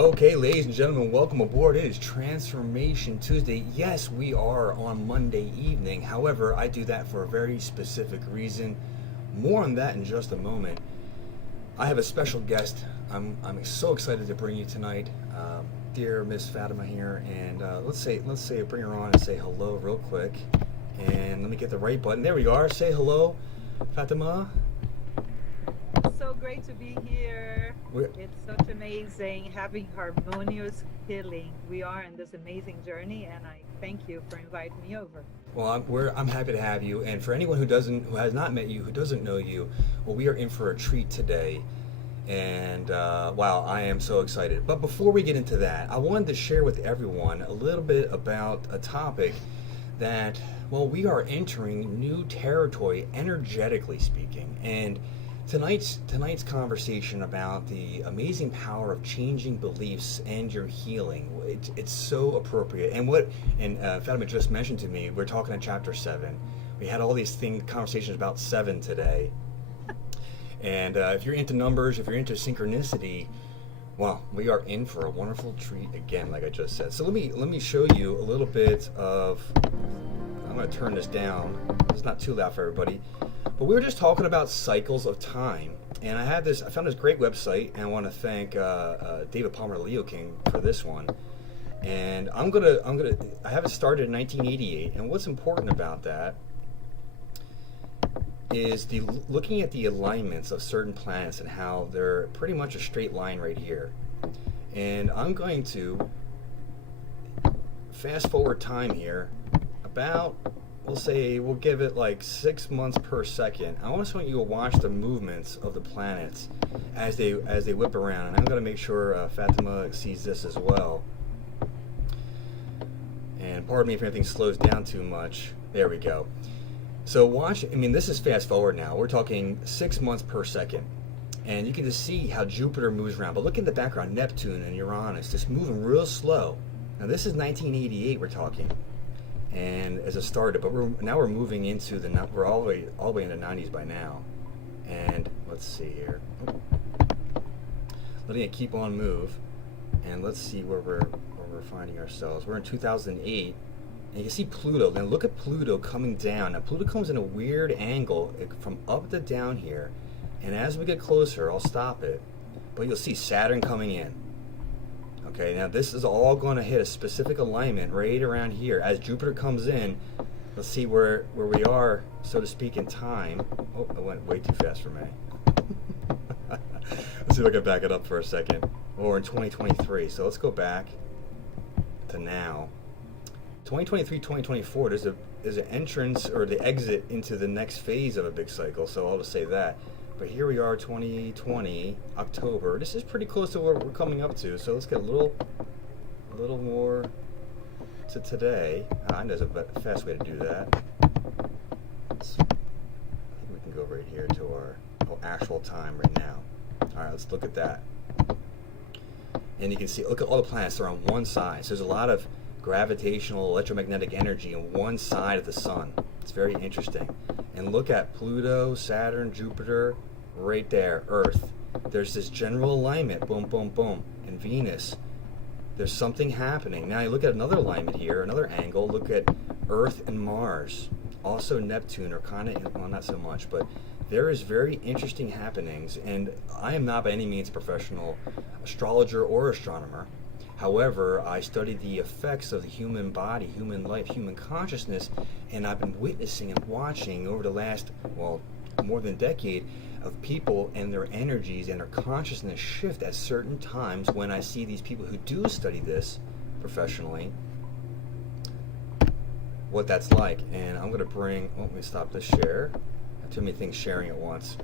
Okay, ladies and gentlemen, welcome aboard. It is Transformation Tuesday. Yes, we are on Monday evening. However, I do that for a very specific reason. More on that in just a moment. I have a special guest. I'm so excited to bring you tonight, dear Miss Fatima here. And let's say bring her on and say hello real quick. And let me get the right button. There we are. Say hello, Fatima. So great to be here. We're, It's such amazing having harmonious healing. We are in this amazing journey, and I thank you for inviting me over. Well, I'm happy to have you. And for anyone who has not met you, who doesn't know you, well, we are in for a treat today. And wow, I am so excited. But before we get into that, I wanted to share with everyone a little bit about a topic that, well, we are entering new territory, energetically speaking. And tonight's conversation about the amazing power of changing beliefs and your healing, it's so appropriate. And Fatima just mentioned to me, we're talking in chapter 7. We had all these conversations about 7 today. And if you're into numbers, if you're into synchronicity, well, we are in for a wonderful treat again, like I just said. So let me show you a little bit of. I'm going to turn this down. It's not too loud for everybody. But we were just talking about cycles of time, and I found this great website, and I want to thank David Palmer Leo King for this one. And I have it started in 1988, and what's important about that is looking at the alignments of certain planets and how they're pretty much a straight line right here. And I'm going to fast forward time here about, we'll give it like 6 months per second. I also want you to watch the movements of the planets as they whip around. And I'm going to make sure Fatima sees this as well. And pardon me if anything slows down too much. There we go. So watch, this is fast forward now. We're talking 6 months per second. And you can just see how Jupiter moves around. But look in the background, Neptune and Uranus just moving real slow. Now this is 1988 we're talking. And as a starter, but we're moving into we're all the way in the 90s by now. And let's see here. Letting it keep on move. And let's see where we're finding ourselves. We're in 2008. And you can see Pluto. Then look at Pluto coming down. Now Pluto comes in a weird angle from up to down here. And as we get closer, I'll stop it. But you'll see Saturn coming in. Okay, now this is all going to hit a specific alignment right around here. As Jupiter comes in, let's see where we are, so to speak, in time. Oh, I went way too fast for me. Let's see if I can back it up for a second. Oh, we're in 2023, so let's go back to now. 2023, 2024, there's an entrance or the exit into the next phase of a big cycle, so I'll just say that. But here we are, 2020, October. This is pretty close to what we're coming up to, so let's get a little more to today. There's a fast way to do that. I think we can go right here to our actual time right now. All right, let's look at that. And you can see, look at all the planets. They're on one side. So there's a lot of gravitational electromagnetic energy on one side of the sun. It's very interesting. And look at Pluto, Saturn, Jupiter, right there, Earth. There's this general alignment, boom, boom, boom. And Venus, there's something happening. Now you look at another alignment here, another angle. Look at Earth and Mars. Also Neptune, or kind of, well, not so much, but there is very interesting happenings. And I am not by any means a professional astrologer or astronomer. However, I study the effects of the human body, human life, human consciousness, and I've been witnessing and watching over the last, well, more than a decade of people and their energies and their consciousness shift at certain times when I see these people who do study this professionally, what that's like. And I'm going to let me stop this share. Too many things sharing at once.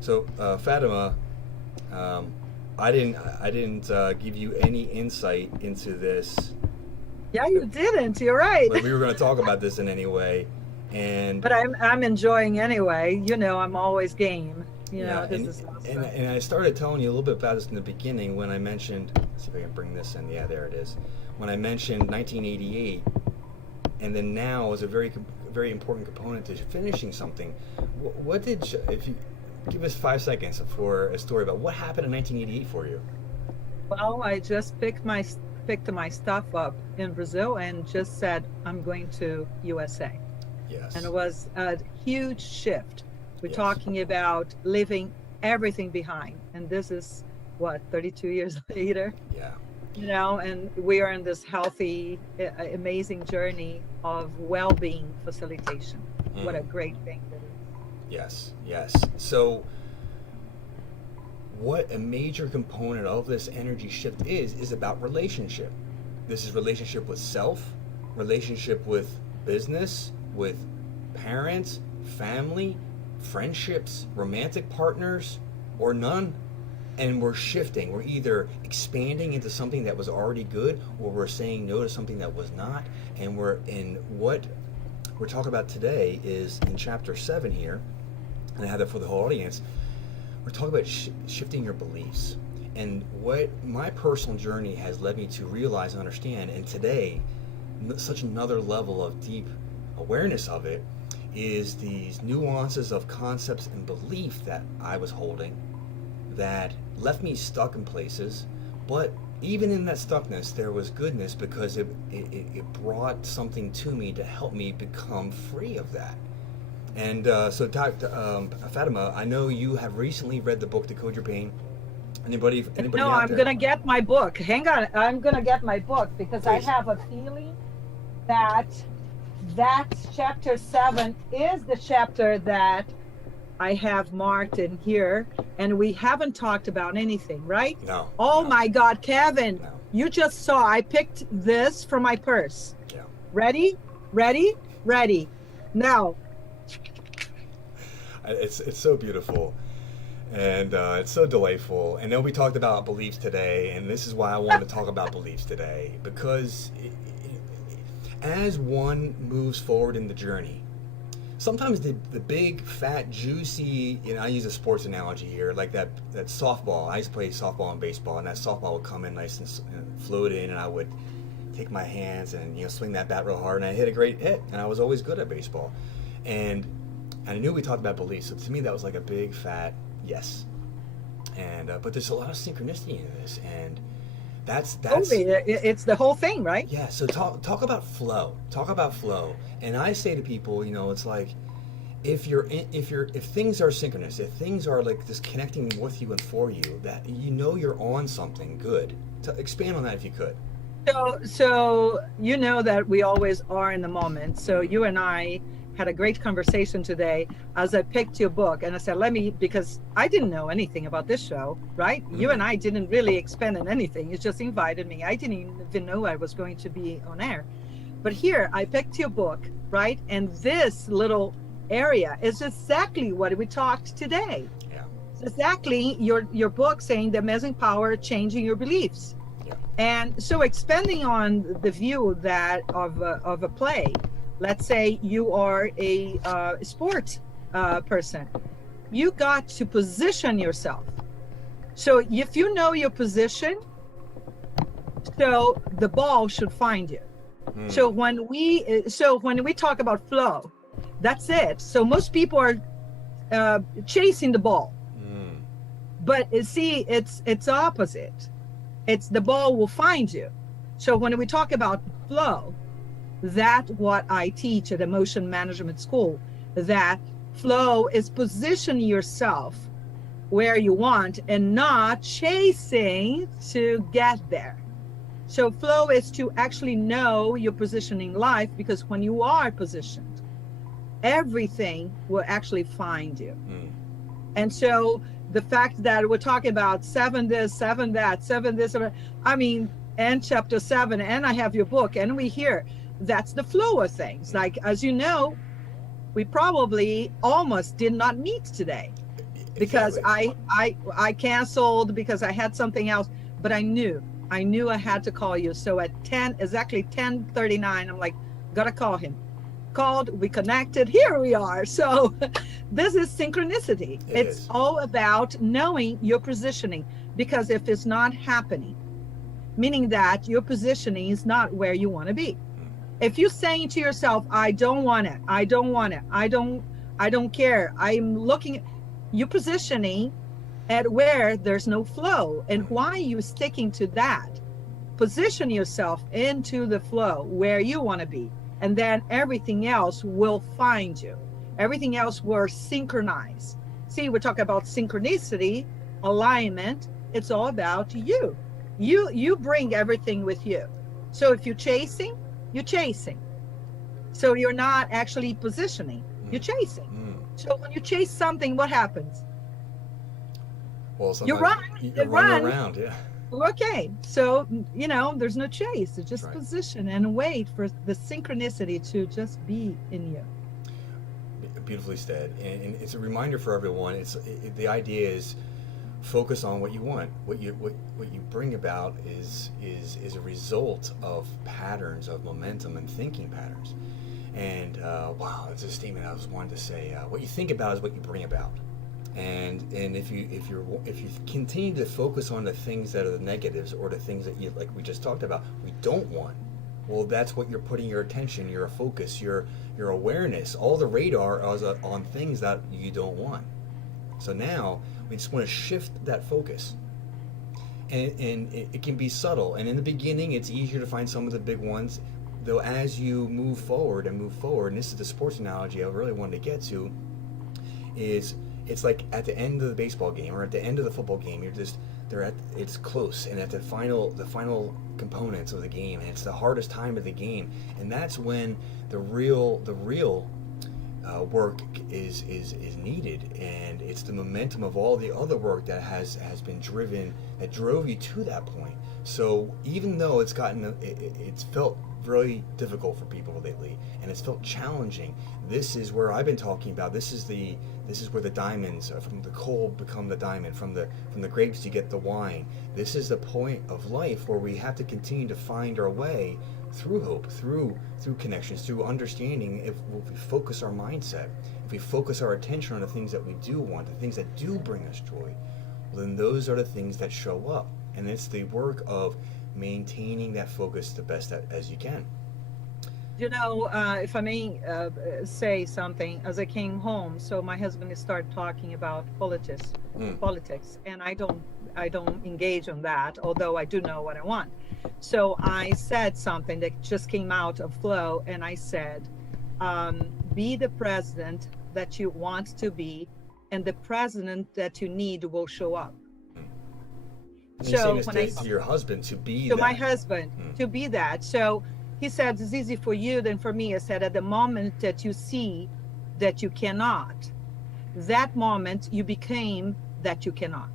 So, Fatima, I didn't give you any insight into this. Yeah, you didn't. You're right. Like we were going to talk about this in any way, But I'm enjoying anyway. I'm always game. This is awesome. And I started telling you a little bit about this in the beginning when I mentioned. Let's see if I can bring this in. Yeah, there it is. When I mentioned 1988, and then now is a very important component to finishing something. What did if you give us 5 seconds for a story about what happened in 1988 for you? Well, I just picked my stuff up in Brazil and just said I'm going to USA. And Yes. it was a huge shift. We're Yes. talking about leaving everything behind. And this is what, 32 years later, Yeah. and we are in this healthy, amazing journey of well-being facilitation. What a Mm. great thing that is. Yes. Yes. So, what a major component of this energy shift is about relationship. This is relationship with self, relationship with business, with parents, family, friendships, romantic partners, or none. And we're shifting. We're either expanding into something that was already good, or we're saying no to something that was not. And we're in what we're talking about today is in chapter 7 here, and I have that for the whole audience. We're talking about shifting your beliefs. And what my personal journey has led me to realize and understand, and today, such another level of deep awareness of it, is these nuances of concepts and belief that I was holding that left me stuck in places. But even in that stuckness, there was goodness because it brought something to me to help me become free of that. And so, Fatima, I know you have recently read the book Decode Your Pain. Anybody No, out I'm there? going to get my book. Hang on. I'm going to get my book because I Please. have a feeling that chapter 7 is the chapter that I have marked in here, and we haven't talked about anything, right? No. Oh No. my God, Kevin, No. you just saw I picked this from my purse. Yeah. Ready? Ready? Ready. Now, It's so beautiful, and it's so delightful. And then we talked about beliefs today, and this is why I want to talk about beliefs today, because as one moves forward in the journey, sometimes the big, fat, juicy, I use a sports analogy here, like that softball. I used to play softball and baseball, and that softball would come in nice and float in, and I would take my hands and swing that bat real hard, and I hit a great hit, and I was always good at baseball. And I knew we talked about beliefs, so to me that was like a big, fat yes. And but there's a lot of synchronicity in this, and that's totally, it's the whole thing, right? yeah. So talk about flow. Talk about flow. And I say to people, it's like if things are synchronous, if things are like just connecting with you and for you, that you're on something good. Expand on that if you could. So you know that we always are in the moment. So you and I had a great conversation today as I picked your book, and I said, because I didn't know anything about this show, right? Mm-hmm. You and I didn't really expend on anything. You just invited me. I didn't even know I was going to be on air. But here I picked your book, right? And this little area is exactly what we talked today. Yeah. It's exactly your book saying the amazing power of changing your beliefs. Yeah. And so expanding on the view that of a play, let's say you are a sport person, you got to position yourself. So if you know your position, so the ball should find you. So when we talk about flow, that's it. So most people are chasing the ball, but see, it's opposite. It's the ball will find you. So when we talk about flow, that's what I teach at Emotion Management School, that flow is positioning yourself where you want and not chasing to get there. So flow is to actually know your positioning in life, because when you are positioned, everything will actually find you. And so the fact that we're talking about 7 this, 7 that, 7 this, and chapter 7, and I have your book, and we hear that's the flow of things. Like, as you know, we probably almost did not meet today because Exactly. I canceled because I had something else, but I knew I had to call you. So at exactly 10:39, I'm like, gotta call him. Called, we connected, here we are. So this is synchronicity. It's all about knowing your positioning, because if it's not happening, meaning that your positioning is not where you want to be. If you're saying to yourself, I don't want it, I don't care, I'm looking at your positioning, at where there's no flow. And why you sticking to that? Position yourself into the flow where you want to be, and then everything else will find you. Everything else will synchronize. See, we talk about synchronicity, alignment. It's all about you. You bring everything with you. So if you're chasing, you're chasing. So you're not actually positioning, you're chasing. So when you chase something, what happens? Well, You sometimes run, you you run run. around, yeah. Okay, so there's no chase. It's just Right. position and wait for the synchronicity to just be in you. Beautifully said, and it's a reminder for everyone. The idea is focus on what you want. What you bring about is a result of patterns of momentum and thinking patterns. And wow, that's a statement I was wanting to say. What you think about is what you bring about. And if you continue to focus on the things that are the negatives, or the things that you, like we just talked about, we don't want, well, that's what you're putting your attention, your focus, your awareness, all the radar is on things that you don't want. So now we just want to shift that focus, and it can be subtle. And in the beginning, it's easier to find some of the big ones, though. As you move forward, and this is the sports analogy I really wanted to get to, is it's like at the end of the baseball game or at the end of the football game, it's close, and at the final components of the game, and it's the hardest time of the game, and that's when the real work is needed, and it's the momentum of all the other work that has been that drove you to that point. So even though it's felt really difficult for people lately, and it's felt challenging, this is where I've been talking about. This is where the diamonds, from the coal become the diamond, from the grapes you get the wine. This is the point of life where we have to continue to find our way through hope, through connections, through understanding. If we focus our mindset, if we focus our attention on the things that we do want, the things that do bring us joy, well, then those are the things that show up. And it's the work of maintaining that focus the best as you can. If I may say something, as I came home, so my husband started talking about politics, and I don't engage on that, although I do know what I want. So I said something that just came out of flow, and I said, be the president that you want to be, and the president that you need will show up. And you're saying this to your husband, to be to that. my husband, to be that. So he said, it's easy for you than for me. I said, at the moment that you see that you cannot, that moment you became that you cannot.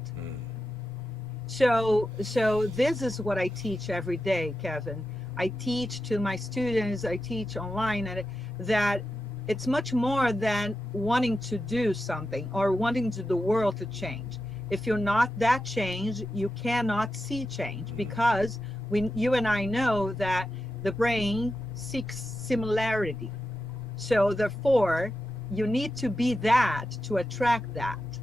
So this is what I teach every day, Kevin. I teach to my students, I teach online, and that it's much more than wanting to do something or wanting the world to change. If you're not that change, you cannot see change, because you and I know that the brain seeks similarity. So therefore, you need to be that to attract that.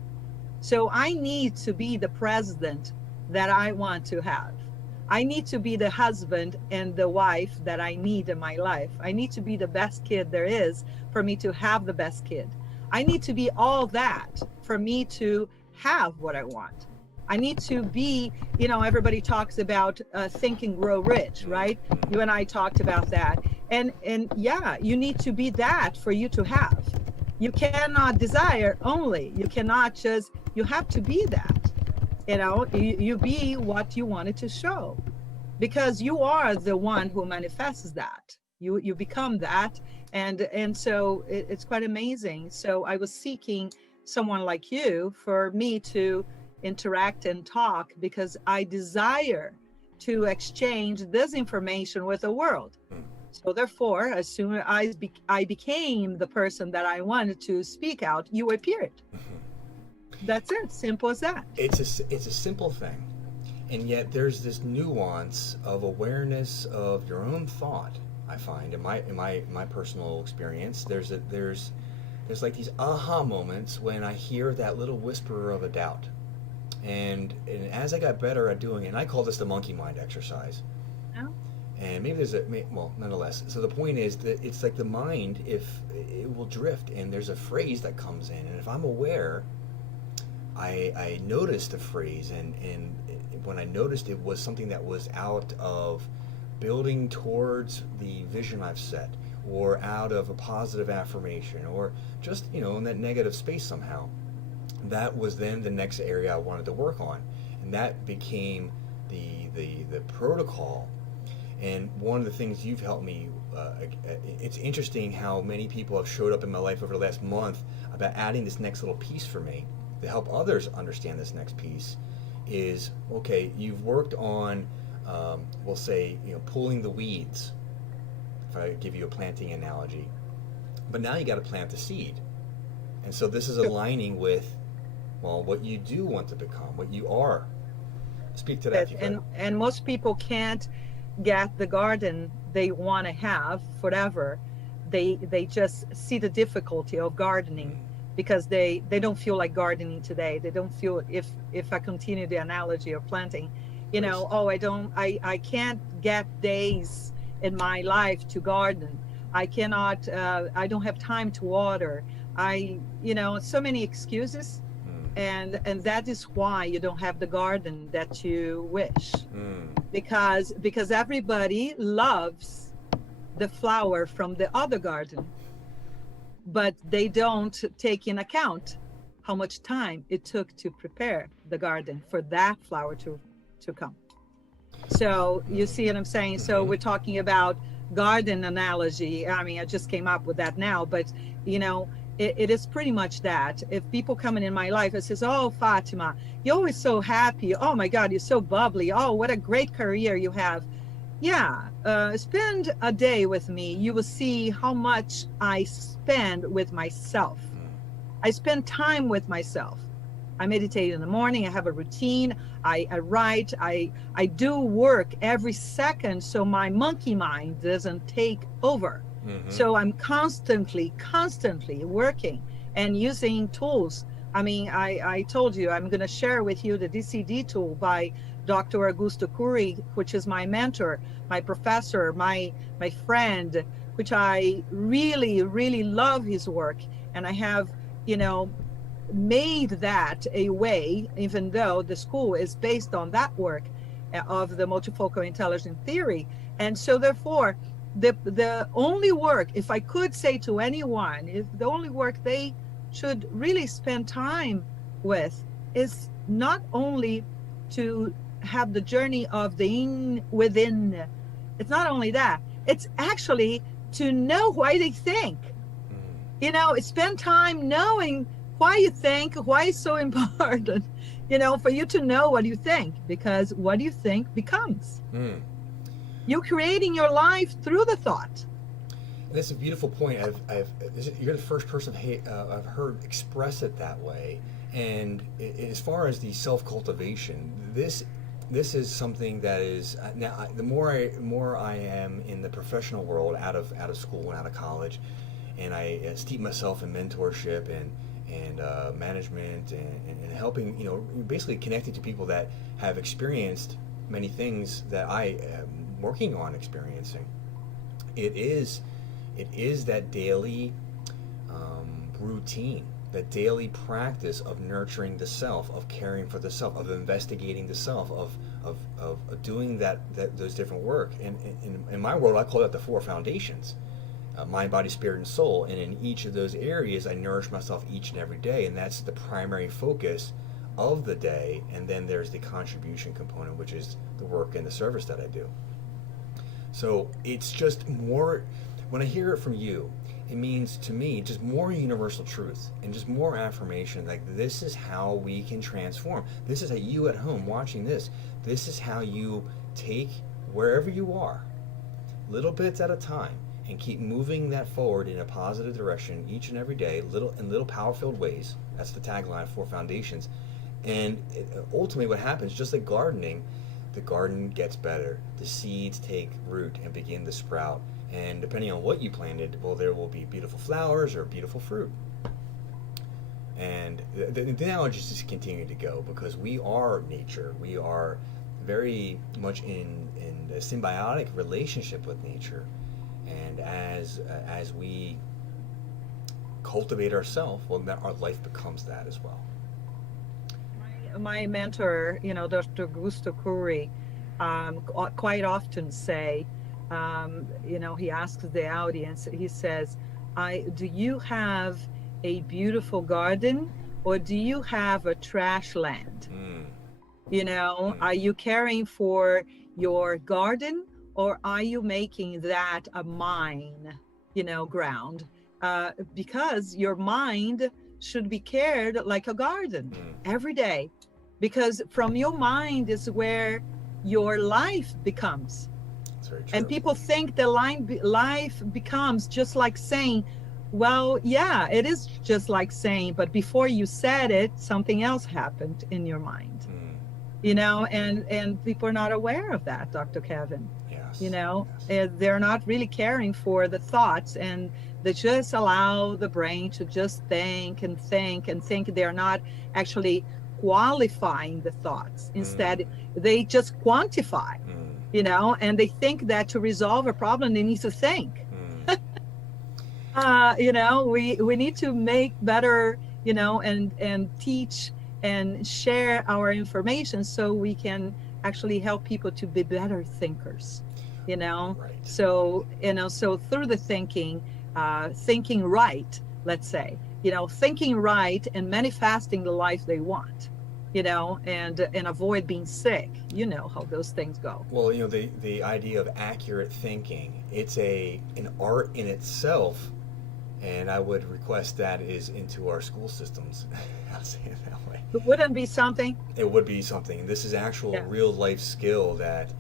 So I need to be the president that I want to have. I need to be the husband and the wife that I need in my life. I need to be the best kid there is for me to have the best kid. I need to be all that for me to have what I want. I need to be, everybody talks about think and grow rich, right? You and I talked about that. And yeah, you need to be that for you to have. You cannot desire only. You cannot you have to be that. You be what you wanted to show, because you are the one who manifests that. You become that. And so it's quite amazing. So I was seeking someone like you for me to interact and talk, because I desire to exchange this information with the world. So therefore, as soon as I became the person that I wanted to speak out, you appeared. That's it. Simple as that. It's a simple thing, and yet there's this nuance of awareness of your own thought. I find in my personal experience, there's like these aha moments when I hear that little whisper of a doubt. And as I got better at doing it, and I call this the monkey mind exercise. Oh. And maybe nonetheless. So the point is that it's like the mind, if it will drift, and there's a phrase that comes in, and if I'm aware, I noticed the phrase, and when I noticed it was something that was out of building towards the vision I've set, or out of a positive affirmation, or just, in that negative space somehow. That was then the next area I wanted to work on, and that became the protocol. And one of the things you've helped me, it's interesting how many people have showed up in my life over the last month about adding this next little piece for me to help others understand this next piece. Is, okay, you've worked on, we'll say, pulling the weeds, if I give you a planting analogy, but now you got to plant the seed. And so this is aligning with, well, what you do want to become, what you are. Speak to that. And most people can't get the garden they want to have forever. They just see the difficulty of gardening because they don't feel like gardening today. They don't feel, if I continue the analogy of planting, I can't get days in my life to garden. I cannot, I don't have time to water. So many excuses. And that is why you don't have the garden that you wish. Because everybody loves the flower from the other garden, but they don't take in account how much time it took to prepare the garden for that flower to come. So you see what I'm saying? So we're talking about garden analogy. I mean, I just came up with that now, but it is pretty much that. If people coming in my life and says, "Oh, Fatima, you're always so happy. Oh my God, you're so bubbly. Oh, what a great career you have." Yeah, spend a day with me. You will see how much I spend with myself. I spend time with myself. I meditate in the morning. I have a routine. I write. I do work every second so my monkey mind doesn't take over. So I'm constantly working and using tools. I mean, I told you, I'm going to share with you the DCD tool by Dr. Augusto Curi, which is my mentor, my professor, my friend, which I really, really love his work. And I have, made that a way, even though the school is based on that work of the multifocal intelligence theory. And so therefore, the only work, if I could say to anyone, if the only work they should really spend time with is not only to have the journey of the within. It's not only that, it's actually to know why they think. Spend time knowing why you think, why it's so important, for you to know what you think, because what you think becomes. You're creating your life through the thought. That's a beautiful point. You're the first person I've heard express it that way. And as far as the self-cultivation, this is something that is now. The more I am in the professional world, out of school and out of college, and I steep myself in mentorship and management and helping, basically connecting to people that have experienced many things that I am working on experiencing. It is that daily routine, that daily practice of nurturing the self, of caring for the self, of investigating the self, of doing those different work. And in my world, I call that the 4 foundations: mind, body, spirit, and soul. And in each of those areas, I nourish myself each and every day, and that's the primary focus of the day. And then there's the contribution component, which is the work and the service that I do. So it's just more, when I hear it from you, it means to me just more universal truth and just more affirmation, like this is how we can transform. This is how you at home watching this is how you take wherever you are, little bits at a time, and keep moving that forward in a positive direction each and every day, little power-filled ways. That's the tagline, 4 foundations. And ultimately what happens, just like gardening, the garden gets better. The seeds take root and begin to sprout. And depending on what you planted, well, there will be beautiful flowers or beautiful fruit. And the analogies just continue to go, because we are nature. We are very much in a symbiotic relationship with nature. And as we cultivate ourselves, well, our life becomes that as well. my mentor, Dr. Gusto Kuri, quite often say, he asks the audience, he says, do you have a beautiful garden or do you have a trash land? Are you caring for your garden or are you making that a mine, ground? Because your mind should be cared like a garden every day, because from your mind is where your life becomes. That's very true. And people think the life becomes just like saying, well, yeah, it is just like saying, but before you said it, something else happened in your mind. And people are not aware of that, Dr. Kevin. Yes. They're not really caring for the thoughts, and they just allow the brain to just think and think and think. They're not actually qualifying the thoughts. Instead, they just quantify, and they think that to resolve a problem, they need to think. We need to make better, and teach and share our information so we can actually help people to be better thinkers, Right. So through the thinking right, let's say, thinking right and manifesting the life they want, and avoid being sick. How those things go. Well, the idea of accurate thinking, it's an art in itself, and I would request that is into our school systems. I'll say it that way. It wouldn't be something. It would be something. This is actual real life skill that,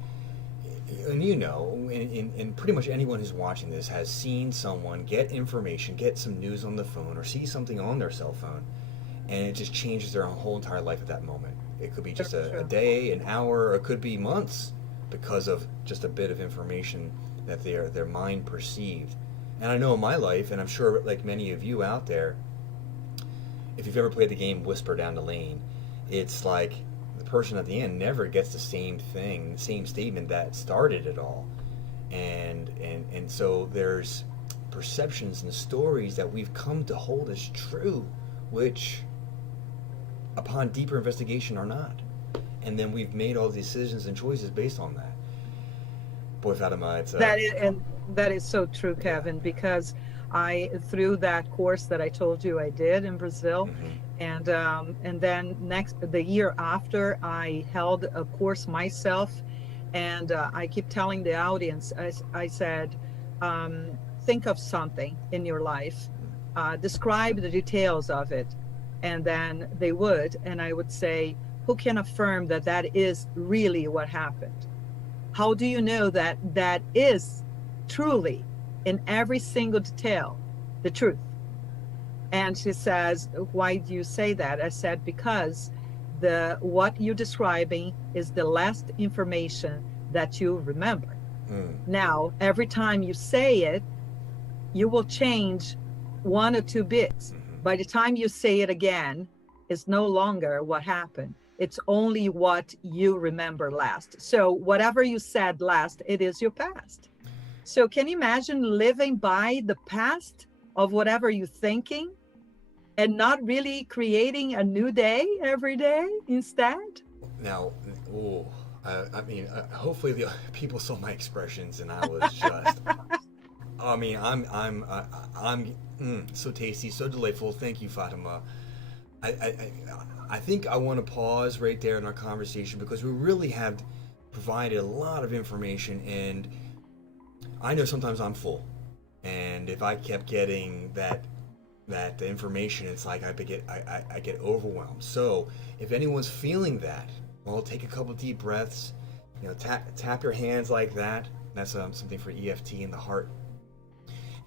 and and pretty much anyone who's watching this has seen someone get information, get some news on the phone, or see something on their cell phone, and it just changes their whole entire life at that moment. It could be just a day, an hour, or it could be months because of just a bit of information that their mind perceived. And I know in my life, and I'm sure like many of you out there, if you've ever played the game Whisper Down the Lane, it's like the person at the end never gets the same thing, the same statement that started it all. And so there's perceptions and stories that we've come to hold as true, which upon deeper investigation are not. And then we've made all these decisions and choices based on that. Boy, Fatima, it's that is so true, Kevin, because through that course that I told you I did in Brazil, and then the year after, I held a course myself, and I keep telling the audience, I said, think of something in your life, describe the details of it, and then they would, and I would say, who can affirm that that is really what happened? How do you know that that is truly, in every single detail, the truth? And she says, why do you say that? I said, because what you're describing is the last information that you remember. Now, every time you say it, you will change 1 or 2 bits. By the time you say it again, it's no longer what happened. It's only what you remember last. So whatever you said last, it is your past. So can you imagine living by the past of whatever you're thinking and not really creating a new day every day instead? Now, hopefully the people saw my expressions, and I was just, I'm so tasty, so delightful. Thank you, Fatima. I think I want to pause right there in our conversation because we really have provided a lot of information, and I know sometimes I'm full, and if I kept getting that information, it's like I get overwhelmed. So if anyone's feeling that, well, take a couple deep breaths, tap your hands like that. That's something for EFT in the heart,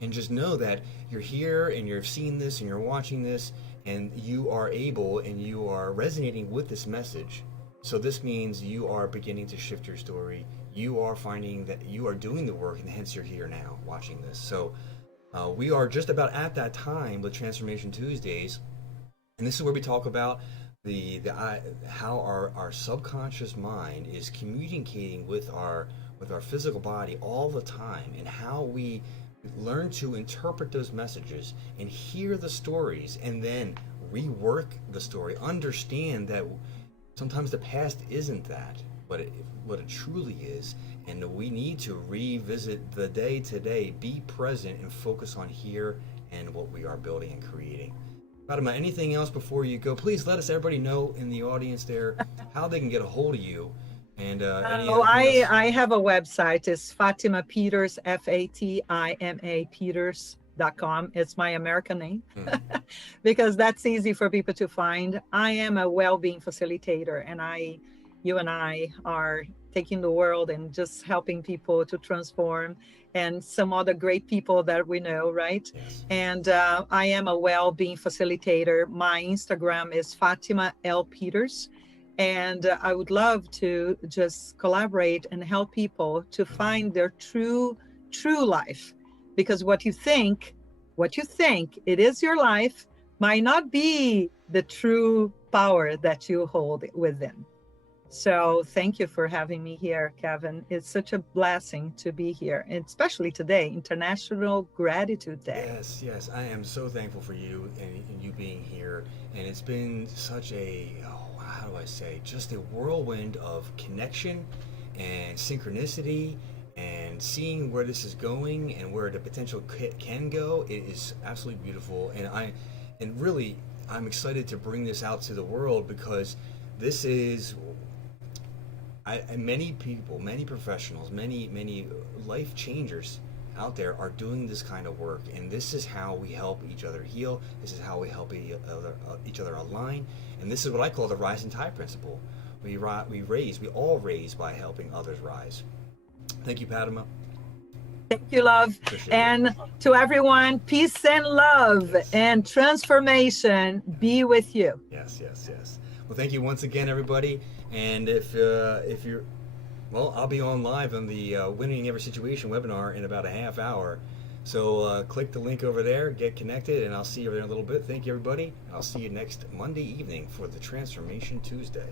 and just know that you're here and you've seen this and you're watching this, and you are able and you are resonating with this message. So this means you are beginning to shift your story. You are finding that you are doing the work, and hence you're here now watching this. So we are just about at that time with Transformation Tuesdays, and this is where we talk about how our subconscious mind is communicating with our physical body all the time, and how we learn to interpret those messages and hear the stories and then rework the story. Understand that sometimes the past isn't that, but what it truly is. And we need to revisit the day today, be present, and focus on here and what we are building and creating. Fatima, anything else before you go? Please let us, everybody, know in the audience there how they can get a hold of you. And I have a website. It's Fatima Peters, Fatima Peters.com. It's my American name because that's easy for people to find. I am a well-being facilitator, and you and I are taking the world and just helping people to transform, and some other great people that we know, right? Yes. And I am a well-being facilitator. My Instagram is Fatima L. Peters. And I would love to just collaborate and help people to find their true life. Because what you think, it is your life, might not be the true power that you hold within. So thank you for having me here, Kevin. It's such a blessing to be here, and especially today, International Gratitude Day. Yes, I am so thankful for you and you being here. And it's been such a, how do I say, just a whirlwind of connection and synchronicity and seeing where this is going and where the potential can go. It is absolutely beautiful. And really, I'm excited to bring this out to the world, because this is... many people, many professionals, many life changers out there are doing this kind of work, and this is how we help each other heal. This is how we help each other align, and this is what I call the rise and tide principle. We all raise by helping others rise. Thank you, Fatima. Thank you, love. Appreciate and it. To everyone, peace and love and transformation be with you. Yes. Well, thank you once again, everybody. And if you're, well, I'll be on live on the Winning Every Situation webinar in about a half hour. So click the link over there, get connected, and I'll see you over there in a little bit. Thank you, everybody. And I'll see you next Monday evening for the Transformation Tuesday.